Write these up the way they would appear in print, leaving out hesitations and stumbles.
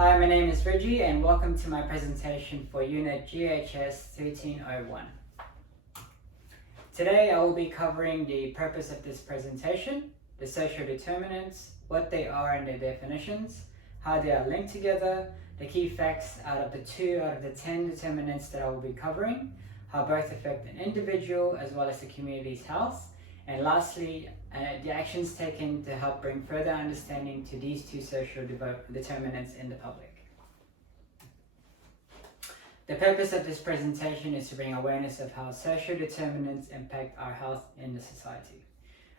Hi, my name is Rigie and welcome to my presentation for Unit GHS1301. Today I will be covering the purpose of this presentation, the social determinants, what they are and their definitions, how they are linked together, the key facts out of the 2 out of the 10 determinants that I will be covering, how both affect an individual as well as the community's health, and lastly, the actions taken to help bring further understanding to these 2 social determinants in the public. The purpose of this presentation is to bring awareness of how social determinants impact our health in the society.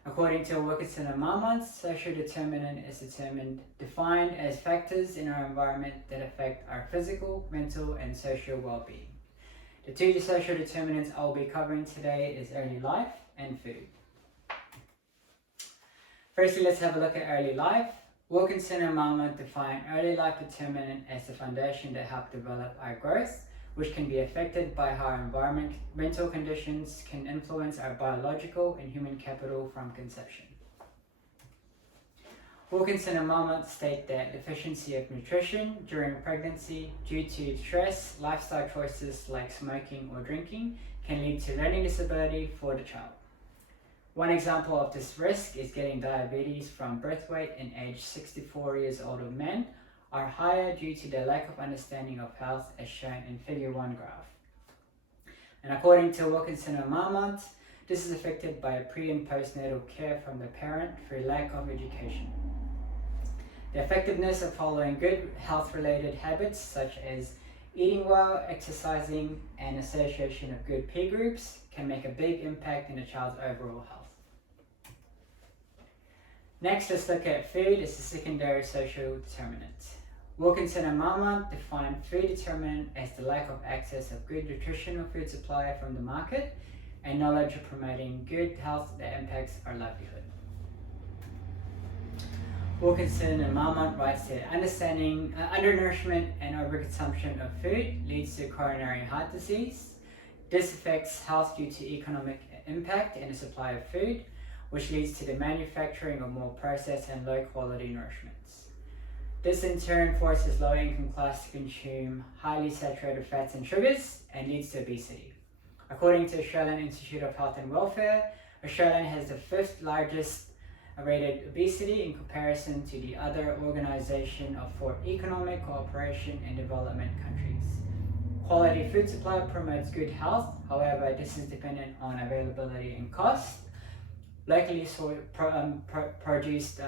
According to Wilkinson and Marmont, social determinant is defined as factors in our environment that affect our physical, mental, and social well-being. The 2 social determinants I will be covering today is early life and food. Firstly, let's have a look at early life. Wilkinson and Marmont define early life determinant as the foundation that help develop our growth, which can be affected by how our environmental conditions can influence our biological and human capital from conception. Wilkinson and Marmont state that deficiency of nutrition during pregnancy due to stress, lifestyle choices like smoking or drinking can lead to learning disability for the child. One example of this risk is getting diabetes from birth weight in age 64 years old of men are higher due to the lack of understanding of health as shown in figure 1 graph. And according to Wilkinson and Marmont, this is affected by pre and postnatal care from the parent through lack of education. The effectiveness of following good health-related habits such as eating well, exercising, and association of good peer groups can make a big impact in a child's overall health. Next, let's look at food as a secondary social determinant. Wilkinson and Marmont define food determinant as the lack of access of good nutritional food supply from the market and knowledge of promoting good health that impacts our livelihood. Wilkinson and Marmont writes that undernourishment and overconsumption of food leads to coronary heart disease. This affects health due to economic impact in the supply of food, which leads to the manufacturing of more processed and low quality nourishments. This in turn forces low income class to consume highly saturated fats and sugars and leads to obesity. According to Australian Institute of Health and Welfare, Australia has the 5th largest rated obesity in comparison to the other Organisation for Economic Cooperation and Development countries. Quality food supply promotes good health, however, this is dependent on availability and cost. Locally produced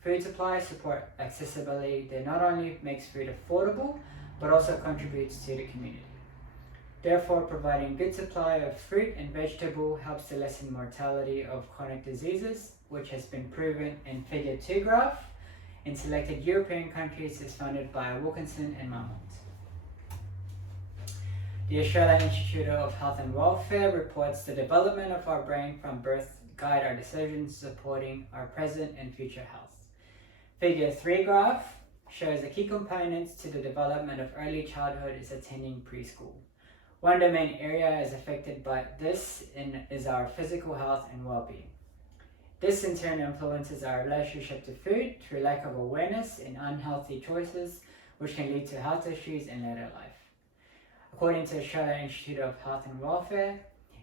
food supplies support accessibility that not only makes food affordable, but also contributes to the community. Therefore, providing good supply of fruit and vegetable helps to lessen mortality of chronic diseases, which has been proven in figure 2 graph in selected European countries is funded by Wilkinson and Marmont. The Australian Institute of Health and Welfare reports the development of our brain from birth guide our decisions supporting our present and future health. Figure 3 graph shows the key components to the development of early childhood is attending preschool. One domain area is affected by this is our physical health and well-being. This in turn influences our relationship to food through lack of awareness and unhealthy choices, which can lead to health issues in later life. According to Australian Institute of Health and Welfare,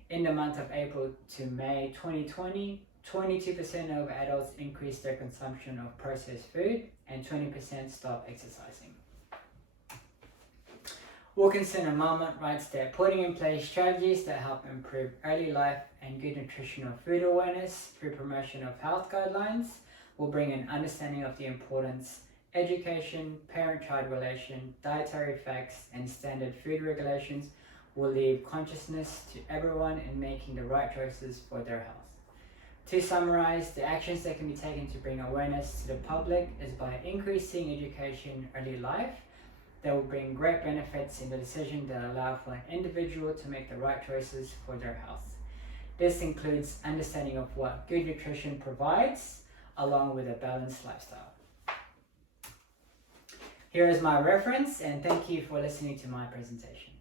in the month of April to May 2020, 22% of adults increased their consumption of processed food and 20% stopped exercising. Wilkinson and Marmont writes that putting in place strategies that help improve early life and good nutritional food awareness through promotion of health guidelines will bring an understanding of the importance, education, parent-child relation, dietary facts, and standard food regulations will leave consciousness to everyone in making the right choices for their health. To summarize, the actions that can be taken to bring awareness to the public is by increasing education in early life that will bring great benefits in the decision that allow for an individual to make the right choices for their health. This includes understanding of what good nutrition provides, along with a balanced lifestyle. Here is my reference, and thank you for listening to my presentation.